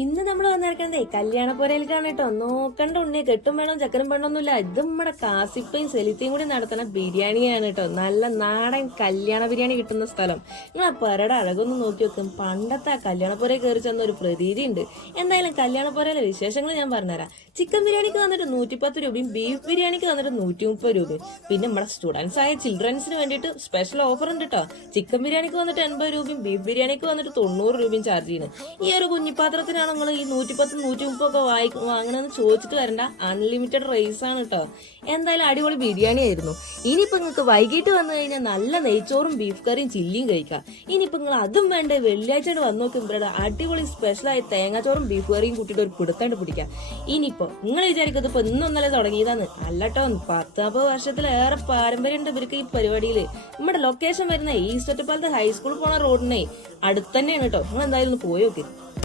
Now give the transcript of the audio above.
ഇന്ന് നമ്മൾ വന്നിരിക്കണതേ കല്യാണപ്പുരയിലേക്കാണ് കേട്ടോ. നോക്കണ്ട ഉണ്ണി, കെട്ടും വേണം ചക്കരും വേണമെന്നില്ല. ഇത് നമ്മുടെ കാസിപ്പയും സെലിത്തയും കൂടി നടത്തുന്ന ബിരിയാണിയാണ് കേട്ടോ. നല്ല നാടൻ കല്യാണ ബിരിയാണി കിട്ടുന്ന സ്ഥലം. നിങ്ങൾ ആ പുരയുടെ അഴകൊന്ന് നോക്കി വെക്കും. പണ്ടത്തെ ആ കല്യാണപ്പുരയിൽ കയറി ചെന്ന ഒരു പ്രതീതി ഉണ്ട്. എന്തായാലും കല്യാണപ്പുരയിലെ വിശേഷങ്ങൾ ഞാൻ പറഞ്ഞുതരാം. ചിക്കൻ ബിരിയാണിക്ക് വന്നിട്ട് 110 രൂപയും ബീഫ് ബിരിയാണിക്ക് വന്നിട്ട് 130 രൂപയും. പിന്നെ നമ്മുടെ സ്റ്റുഡൻസ് ആയ ചിൽഡ്രൻസിന് വേണ്ടിയിട്ട് സ്പെഷ്യൽ ഓഫർ ഉണ്ട് കേട്ടോ. ചിക്കൻ ബിരിയാണിക്ക് വന്നിട്ട് 80 രൂപയും ബീഫ് ബിരിയാണിക്ക് വന്നിട്ട് 90 രൂപയും ചാർജ് ചെയ്യുന്നത്. ഈ ഒരു കുഞ്ഞിപ്പാത്രത്തിനാണ് നിങ്ങൾ ഈ 110 130 ഒക്കെ വാങ്ങണമെന്ന് ചോദിച്ചിട്ട് വരണ്ട. അൺലിമിറ്റഡ് റൈസ് ആണ് കേട്ടോ. എന്തായാലും അടിപൊളി ബിരിയാണി ആയിരുന്നു. ഇനിയിപ്പോ നിങ്ങൾക്ക് വൈകിട്ട് വന്നു കഴിഞ്ഞാൽ നല്ല നെയ്ച്ചോറും ബീഫ് കറിയും ചില്ലിയും കഴിക്കാം. ഇനിയിപ്പോ നിങ്ങൾ അതും വേണ്ടേ, വെള്ളിയാഴ്ച വന്നു നോക്കുമ്പോഴേ അടിപൊളി സ്പെഷ്യലായി തേങ്ങാച്ചോറും ബീഫ് കറിയും കൂട്ടിയിട്ട് ഒരു പിടുത്താണ്ട് പിടിക്കാം. ഇനിയിപ്പോ നിങ്ങൾ വിചാരിക്കുന്നത് ഇപ്പൊ ഇന്നൊന്നല്ലേ തുടങ്ങിയതാണ്. അല്ലട്ടോ, 10-40 വർഷത്തിലേറെ പാരമ്പര്യം ഉണ്ട് ഇവർക്ക് ഈ പരിപാടിയിൽ. നമ്മുടെ ലൊക്കേഷൻ വരുന്ന ഈസ്റ്റ് ഒറ്റപ്പാലത്ത് ഹൈസ്കൂൾ പോണ റോഡിനെ അടുത്ത് തന്നെയാണ് കേട്ടോ. നിങ്ങൾ എന്തായാലും ഒന്ന് പോയി നോക്കി.